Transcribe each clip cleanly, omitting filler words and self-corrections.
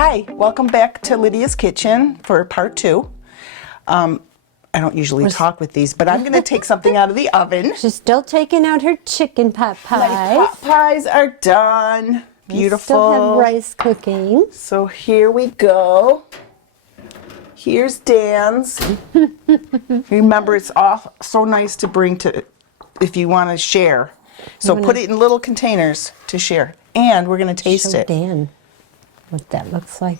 Hi, welcome back to Lydia's Kitchen for part 2. I don't usually talk with these, but I'm going to take something out of the oven. She's still taking out her chicken pot pies. My pot pies are done. Beautiful. We still have rice cooking. So here we go. Here's Dan's. Remember, it's all so nice to bring to, if you want to share. So put it in little containers to share. And we're going to taste Show it. Dan what that looks like.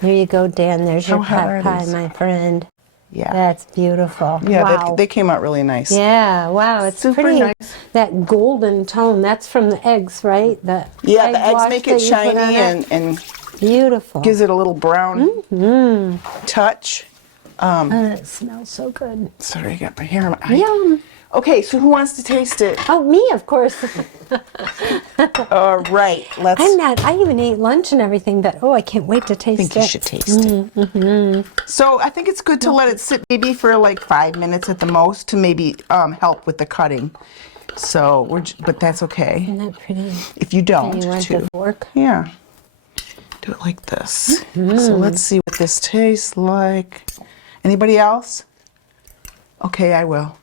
There you go, Dan. There's your pot pie, my friend. Yeah. That's beautiful. Yeah, wow. they came out really nice. Yeah, wow. It's Super pretty nice. That golden tone. That's from the eggs, right? The The eggs wash make that it you put on shiny it. and Beautiful. gives it a little brown touch. It smells so good. Sorry, I got my hair in my eye. Yum. Okay, so who wants to taste it? Oh, me, of course. All right, let's. I even ate lunch and everything, but I can't wait to taste it. I think you should taste it. So I think it's good to let it sit maybe for like 5 minutes at the most to maybe help with the cutting. So but that's okay. Isn't that pretty? If you don't, And you want too. the fork? Yeah. Do it like this. So let's see what this tastes like. Anybody else? Okay, I will.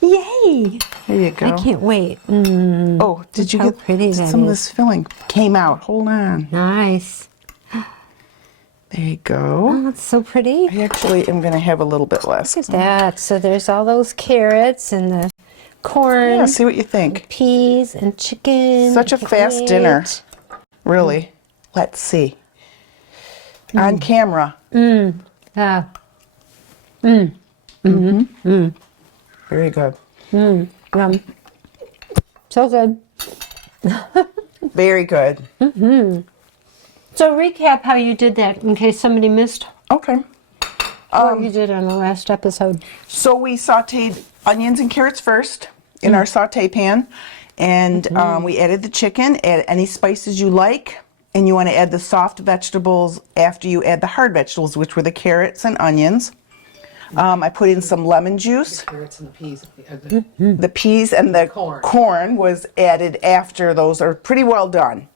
Yay! There you go. I can't wait. Oh, did you how get pretty that some of is. this filling? Came out. Hold on. Nice. There you go. Oh, it's so pretty. I actually am going to have a little bit less. Look at that. So there's all those carrots and the corn, Yeah, see what you think. peas, and chicken. Such a Can't fast wait. dinner. Really. Let's see. On camera. Ah. Very good. Yum. So good. Very good. So recap how you did that in case somebody missed Okay. what you did on the last episode. So we sauteed onions and carrots first in our saute pan. And we added the chicken, add any spices you like. And you want to add the soft vegetables after you add the hard vegetables, which were the carrots and onions. I put in some lemon juice. The carrots and the peas. The peas and the corn was added after those are pretty well done.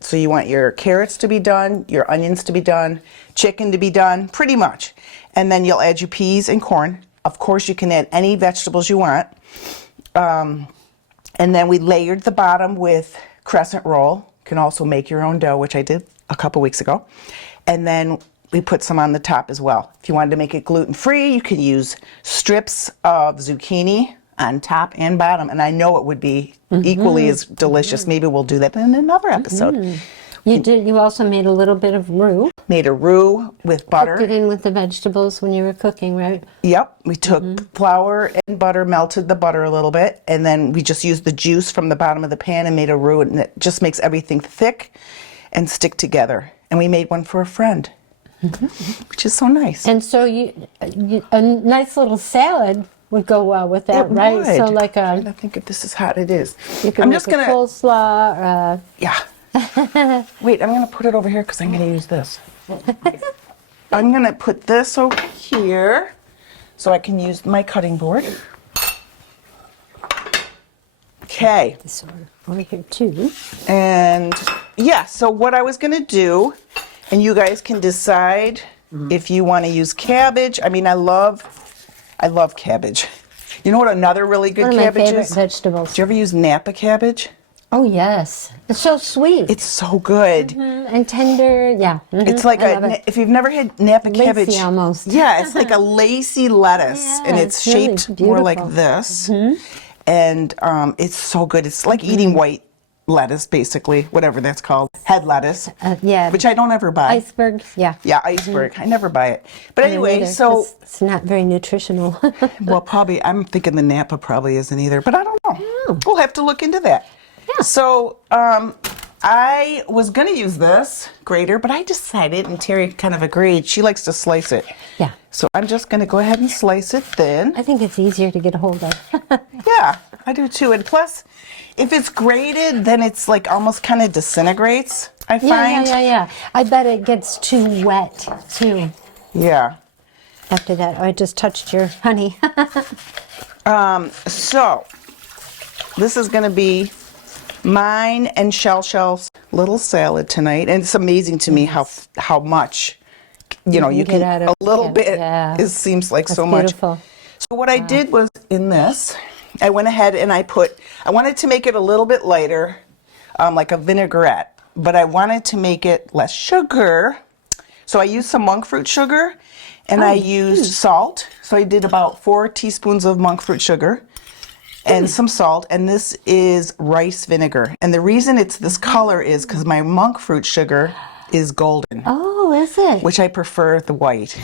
So you want your carrots to be done, your onions to be done, chicken to be done, pretty much. And then you'll add your peas and corn. Of course, you can add any vegetables you want. And then we layered the bottom with crescent roll. You can also make your own dough, which I did a couple weeks ago. And then we put some on the top as well. If you wanted to make it gluten-free, you could use strips of zucchini on top and bottom. And I know it would be equally as delicious. Maybe we'll do that in another episode. You also made a little bit of roux. Made a roux with butter. Cooked it in with the vegetables when you were cooking, right? Yep, we took flour and butter, melted the butter a little bit, and then we just used the juice from the bottom of the pan and made a roux, and it just makes everything thick and stick together. And we made one for a friend, which is so nice. And so a nice little salad would go well with that, right? Would. So like I think if this is hot, it is. you can I'm make just a gonna, coleslaw. yeah. Wait, I'm gonna put it over here because I'm gonna use this. I'm gonna put this over here so I can use my cutting board. Okay. This one over here too. And yeah, so what I was gonna do, and you guys can decide if you want to use cabbage. I mean, I love cabbage. You know what another really good One of my cabbage favorite is? vegetables. Do you ever use Napa cabbage? Oh yes, it's so sweet. It's so good. And tender, yeah. It's like I love it. if you've never had Napa Lacy cabbage, almost. Yeah, it's like a lacy lettuce, Yeah, and it's it's really shaped more like beautiful. this. And it's so good. It's like eating white lettuce, basically, whatever that's called, head lettuce. Yeah. Which I don't ever buy. Iceberg, yeah. Yeah, iceberg. I never buy it. But anyway, Neither, so 'cause it's not very nutritional. well, probably I'm thinking the Napa probably isn't either, but I don't know. We'll have to look into that. Yeah. So I was going to use this grater, but I decided, and Terry kind of agreed, she likes to slice it. Yeah. So I'm just going to go ahead and slice it thin. I think it's easier to get a hold of. Yeah, I do too. And plus, if it's grated, then it's like almost kind of disintegrates, I find. Yeah. I bet it gets too wet too. Yeah. After that, I just touched your honey. So this is going to be Mine and Shell's little salad tonight, and it's amazing to me how much, you know, you get can, out of a little it. bit, Yeah. it seems like That's so much. beautiful. So what I did was in this, I went ahead and I wanted to make it a little bit lighter, like a vinaigrette, but I wanted to make it less sugar. So I used some monk fruit sugar and I used salt. So I did about 4 teaspoons of monk fruit sugar and some salt, and this is rice vinegar. And the reason it's this color is because my monk fruit sugar is golden. Oh, is it? Which I prefer the white.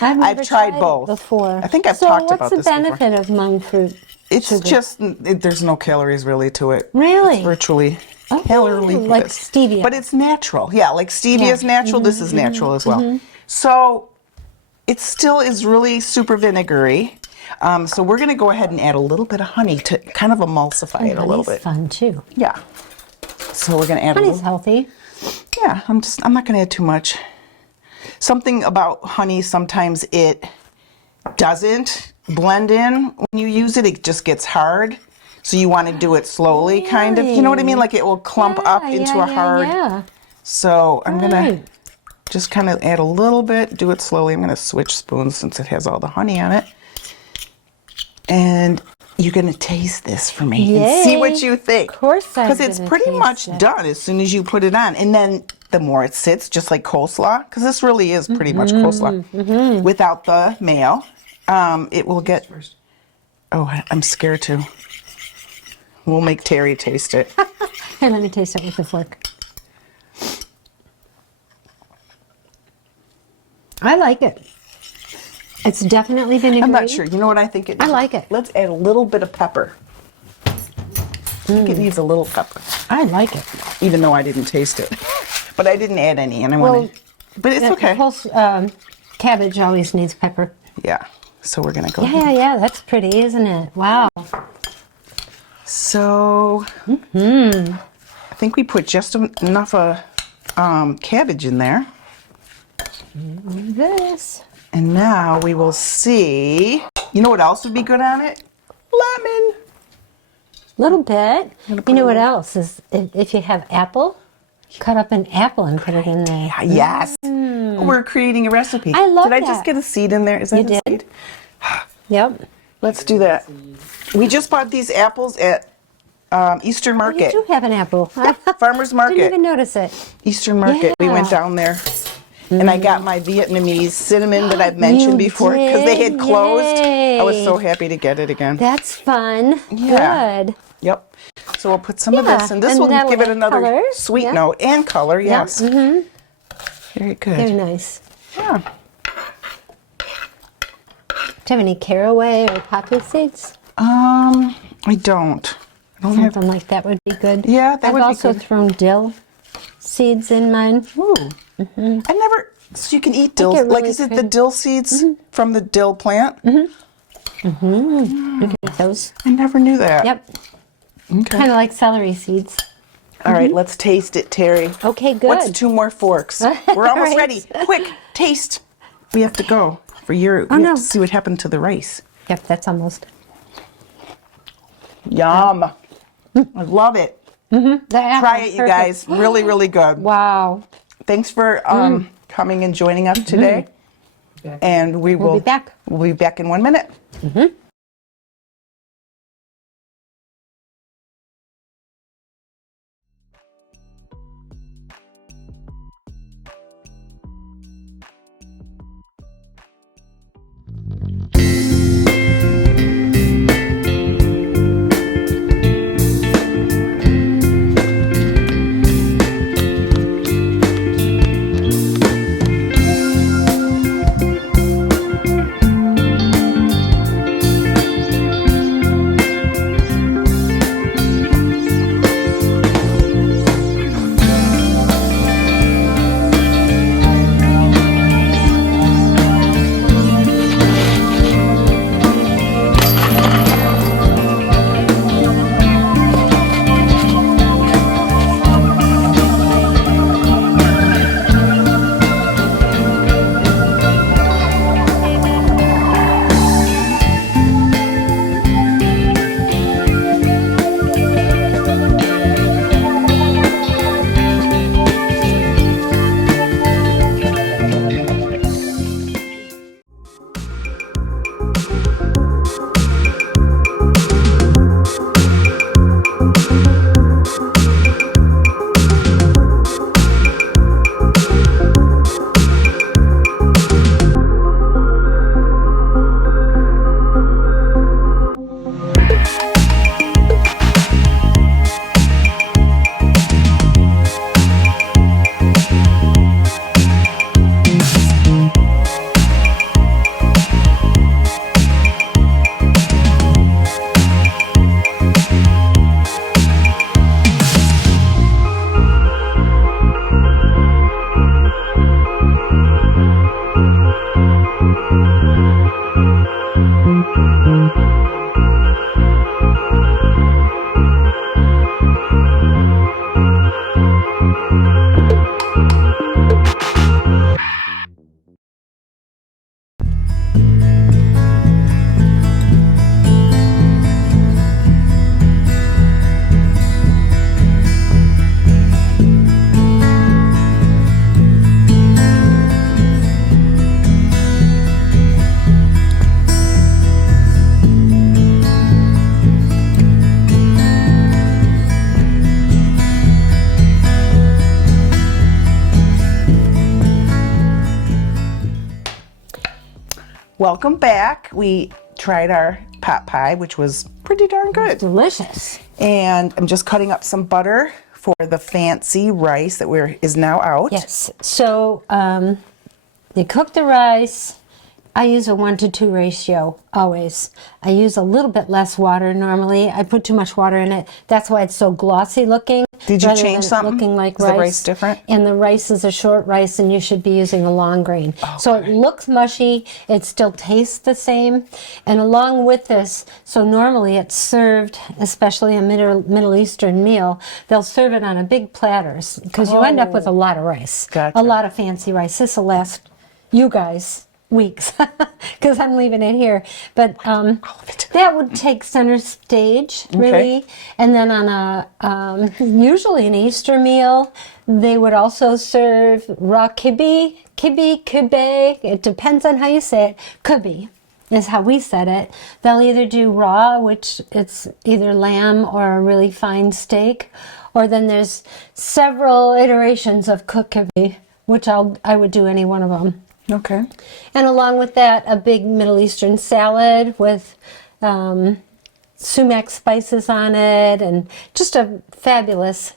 I've tried both before. I think I've talked about this So what's the before. benefit of monk fruit It's sugar? just, there's no calories really to it. Really? It's virtually calorie-less. like stevia. But it's natural. Yeah, like stevia is natural, this is natural as well. So it still is really super vinegary. So we're going to go ahead and add a little bit of honey to kind of emulsify it a little bit. Fun too. Yeah. So we're going to add Honey's a little. healthy. Yeah, I'm not going to add too much. Something about honey, sometimes it doesn't blend in when you use it. It just gets hard. So you want to do it slowly, kind of. You know what I mean? Like it will clump up into a hard. Yeah. So I'm going to Right. just kind of add a little bit, do it slowly. I'm going to switch spoons since it has all the honey on it. And you're going to taste this for me and see Yay. what you think. Of course I'm Because it's gonna pretty taste much it. done as soon as you put it on. And then the more it sits, just like coleslaw, because this really is pretty much coleslaw. Without the mayo, it will get... Oh, I'm scared to. We'll make Terry taste it. Here, let me taste it with a fork. I like it. It's definitely vinegary. I'm not sure. You know what I think it I needs? like it. Let's add a little bit of pepper. I think it needs a little pepper, I like it. even though I didn't taste it. But I didn't add any, and I wanted... But it's okay. Whole, cabbage always needs pepper. Yeah. So we're going to go ahead. Yeah, that's pretty, isn't it? Wow. So I think we put just enough cabbage in there. This. And now we will see. You know what else would be good on it? Lemon. Little bit. You know what else is if you have apple, cut up an apple and put it in there. Yes. We're creating a recipe. I love Did I just that. get a seed in there? Is that You a did? seed? Yep. Let's do that. We just bought these apples at Eastern You Market. do have an apple. Farmer's Didn't Market. even notice it. Eastern Market. We went Yeah. down there. And I got my Vietnamese cinnamon that I've mentioned You before because they had did? closed. I was Yay. so happy to get it again. That's fun. Yeah. Good. Yep. So we'll put some of Yeah, this, and this and will that'll give it add another color. sweet Yeah. note and color. Yes. Very good. Very nice. Yeah. Do you have any caraway or poppy seeds? I don't. I don't have. Something like that would be good. Yeah, that I've would be also good. thrown dill seeds in mine. Ooh. I never. So you can eat dill. get Like, really is it the pretty. dill seeds from the dill plant? You can eat those. I never knew that. Yep. Okay. Kind of like celery seeds. All right, let's taste it, Terry. Okay, good. What's 2 more forks? We're almost Right. ready. Quick, taste. We have to go for your. Oh, we no. have to see what happened to the rice. Yep, that's almost. Yum. I love it. The Try apple's it, you perfect. guys. Really, really good. Wow. Thanks for coming and joining us today. And we will We'll be back. We'll be back in 1 minute. welcome back. We tried our pot pie, which was pretty darn good. Delicious. And I'm just cutting up some butter for the fancy rice that is now out. Yes. So you cook the rice. I use a 1-to-2 ratio always. I use a little bit less water normally. I put too much water in it. That's why it's so glossy looking. Did you change something? Looking like Is rice. the rice different? And the rice is a short rice, and you should be using a long grain. Okay. So it looks mushy. It still tastes the same. And along with this, so normally it's served, especially a Middle Eastern meal, they'll serve it on a big platters because you end up with a lot of rice. Gotcha. A lot of fancy rice. This will last you guys weeks because I'm leaving it here, but that would take center stage really. Okay. And then on a usually an Easter meal, they would also serve raw kibbeh. It depends on how you say it. Kibbeh is how we said it. They'll either do raw, which it's either lamb or a really fine steak, or then there's several iterations of cooked kibbeh, which I would do any one of them. Okay. And along with that, a big Middle Eastern salad with sumac spices on it, and just a fabulous,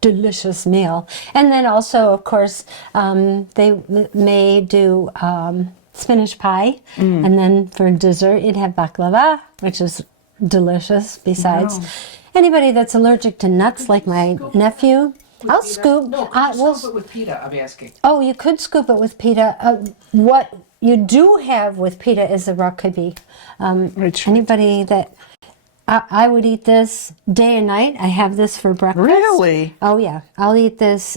delicious meal. And then also, of course, they may do spinach pie. And then for dessert, you'd have baklava, which is delicious besides. Wow. Anybody that's allergic to nuts, like my nephew, I'll scoop. No, scoop it with pita, I'm asking. Oh, you could scoop it with pita. What you do have with pita is a raw kibbeh. Anybody that... I would eat this day and night. I have this for breakfast. Really? Oh, yeah. I'll eat this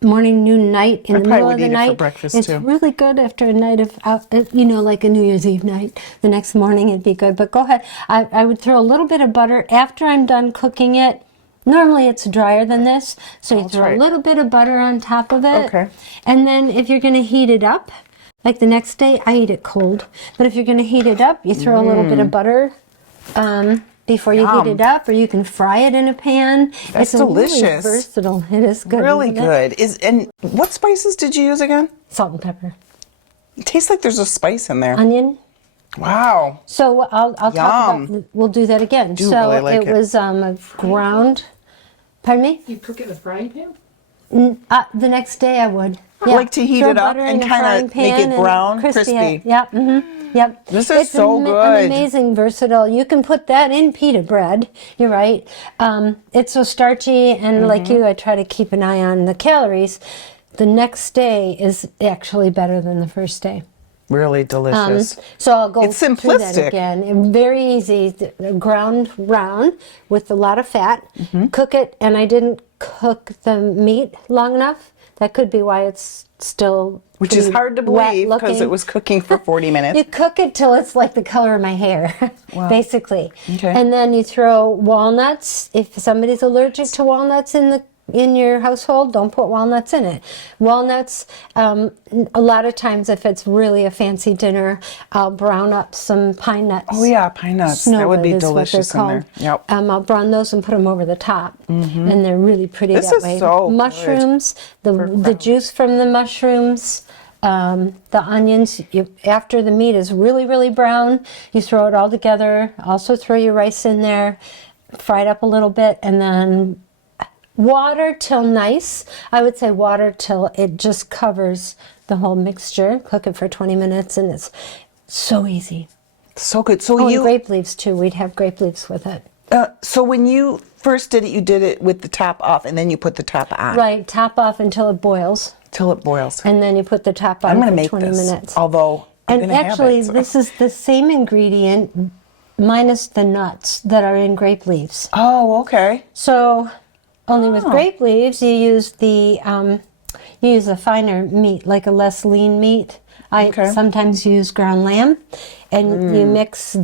morning, noon, night, in the middle of the night. For breakfast it's too. really good after a night of, like a New Year's Eve night. The next morning it'd be good. But go ahead. I would throw a little bit of butter after I'm done cooking it. Normally it's drier than this, so you throw a little bit of butter on top of it. Okay. And then if you're going to heat it up, like the next day, I eat it cold. But if you're going to heat it up, you throw a little bit of butter before you heat it up, or you can fry it in a pan. That's it's delicious. Really versatile. It is good. Really good. And what spices did you use again? Salt and pepper. It tastes like there's a spice in there. Onion. Wow. So I'll talk about. We'll do that again. Do so really like it was a ground. Pardon me? You cook it in a frying pan? The next day I would. I like to heat it up and kind of make it brown, crispy. Yep. Mm-hmm. Yep. This is so good. It's amazing, versatile. You can put that in pita bread. You're right. It's so starchy, and like you, I try to keep an eye on the calories. The next day is actually better than the first day. Really delicious. So I'll go It's through that simplistic. again. And very easy. Ground round with a lot of fat. Cook it, and I didn't cook the meat long enough. That could be why it's still Which is hard to believe because it was cooking for 40 minutes. You cook it till it's like the color of my hair, basically. Okay. And then you throw walnuts. If somebody's allergic to walnuts in your household, don't put walnuts in it. Walnuts, a lot of times if it's really a fancy dinner, I'll brown up some pine nuts. Oh yeah, pine nuts. That would be Snowwood is what delicious they're in there. called. Yep. I'll brown those and put them over the top, and they're really pretty This that is way. so good. Mushrooms, the juice from the mushrooms, the onions. After the meat is really, really brown, you throw it all together. Also throw your rice in there, fry it up a little bit, and then water till nice. I would say water till it just covers the whole mixture. Cook it for 20 minutes, and it's so easy. So good. So And grape leaves too. We'd have grape leaves with it. So when you first did it, you did it with the top off, and then you put the top on. Right, top off until it boils, Till it boils. and then you put the top on I'm going for to make 20 this. minutes. Although I'm And going to have actually, it. So. this is the same ingredient minus the nuts that are in grape leaves. Oh, okay. So, only with grape leaves, you use a finer meat, like a less lean meat. I sometimes use ground lamb, and you mix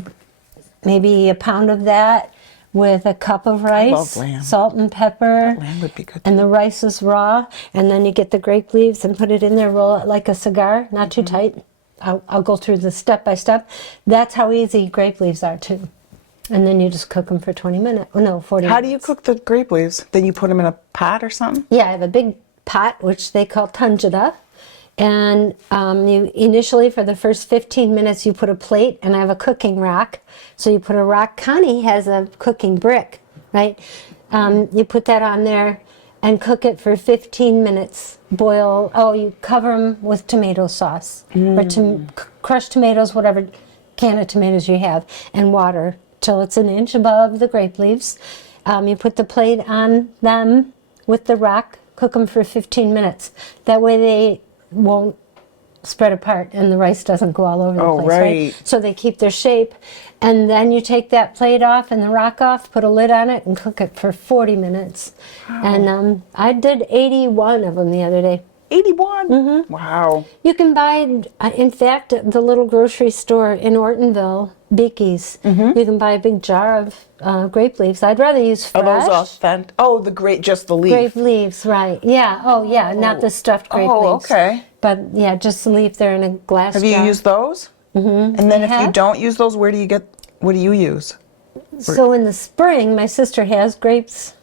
maybe a pound of that with a cup of rice, love lamb. salt and pepper, Lamb would be good. and the rice is raw, and then you get the grape leaves and put it in there, roll it like a cigar, not too tight. I'll go through the step by step. That's how easy grape leaves are too. And then you just cook them for 20 minutes. Oh, no, 40 minutes. How do you cook the grape leaves? Then you put them in a pot or something? Yeah, I have a big pot, which they call tanjira. And you initially, for the first 15 minutes, you put a plate, and I have a cooking rack. So you put a rack. Connie has a cooking brick, right? You put that on there and cook it for 15 minutes. You cover them with tomato sauce or crushed tomatoes, whatever can of tomatoes you have, and water till it's an inch above the grape leaves. You put the plate on them with the rack, cook them for 15 minutes. That way they won't spread apart and the rice doesn't go all over the place, right? So they keep their shape. And then you take that plate off and the rack off, put a lid on it, and cook it for 40 minutes. Wow. And I did 81 of them the other day. 81? Mm-hmm. Wow. You can buy, in fact, at the little grocery store in Ortonville, Beaky's, you can buy a big jar of grape leaves. I'd rather use fresh. Are those authentic? Oh, just the leaf. Grape leaves, right. Yeah. Oh, yeah, not the stuffed grape leaves. Oh, okay. But, yeah, just the leaf there in a glass jar. Have you used those? Mm-hmm. And then if you don't use those, what do you use? So in the spring, my sister has grapevines.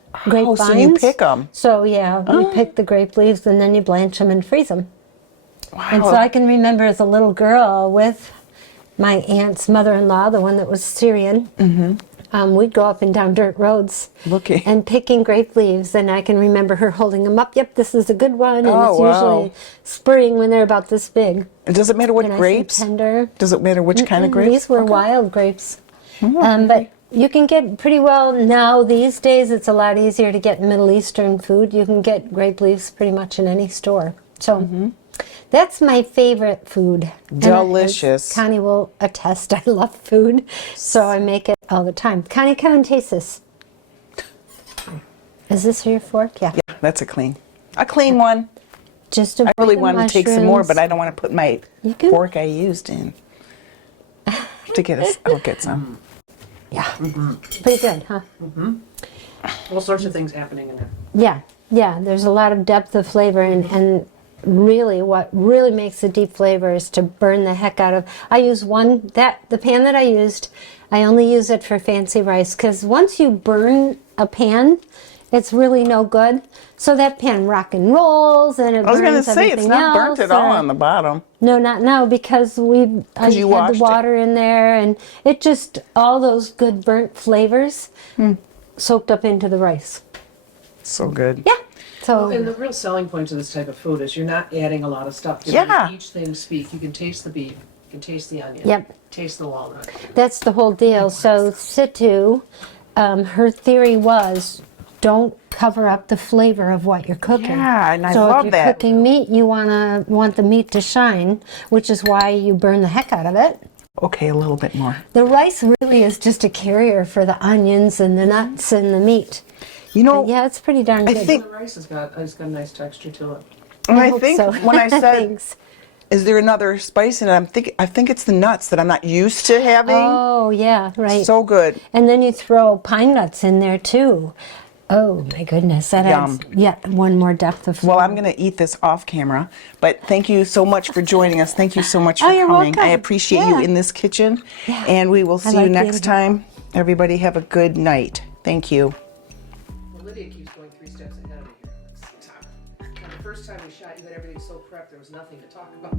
So you pick them. So yeah, we pick the grape leaves and then you blanch them and freeze them. Wow. And so I can remember as a little girl with my aunt's mother-in-law, the one that was Syrian, we'd go up and down dirt roads and picking grape leaves. And I can remember her holding them up. Yep, this is a good one. And it's usually spring when they're about this big. Does it matter what grapes? Tender. Does it matter which kind of grapes? These were wild grapes. But you can get pretty well now these days. It's a lot easier to get Middle Eastern food. You can get grape leaves pretty much in any store. So that's my favorite food. Delicious. And Connie will attest. I love food, so I make it all the time. Connie, come and taste this. Is this your fork? Yeah. Yeah, that's a clean one. Just I really want to take some more, but I don't want to put my fork I used in to get us. I'll get some. Yeah. Pretty good, huh? All sorts of things happening in there. Yeah. There's a lot of depth of flavor, and really, what really makes the deep flavor is to burn the heck out of. I use the pan that I used. I only use it for fancy rice because once you burn a pan, it's really no good. So that pan rock and rolls, and it burns everything else. I was going to say, it's not burnt at all on the bottom. No, not now, because I had the water in there, and it just, all those good burnt flavors soaked up into the rice. So good. Yeah. So, and the real selling point to this type of food is you're not adding a lot of stuff. You're letting each thing speak. You can taste the beef, you can taste the onion, taste the walnut. That's the whole deal. So Situ, her theory was, don't cover up the flavor of what you're cooking. Yeah, and I love that. So if you're cooking meat, you want the meat to shine, which is why you burn the heck out of it. Okay, a little bit more. The rice really is just a carrier for the onions and the nuts and the meat. You know, but yeah, it's pretty darn good. I think the rice has got a nice texture to it. And I think so. When I said, is there another spice in it? I think it's the nuts that I'm not used to having. Oh yeah, right. So good. And then you throw pine nuts in there too. Oh my goodness, that adds yet one more depth of flavor. Well, I'm going to eat this off camera, but thank you so much for joining us. Thank you so much for you're coming. welcome. I appreciate you in this kitchen, and we will see you next time. Everybody have a good night. Thank you. Well, Lydia keeps going 3 steps ahead of me here. That's tough. And the first time we shot, you had everything so prepped, there was nothing to talk about.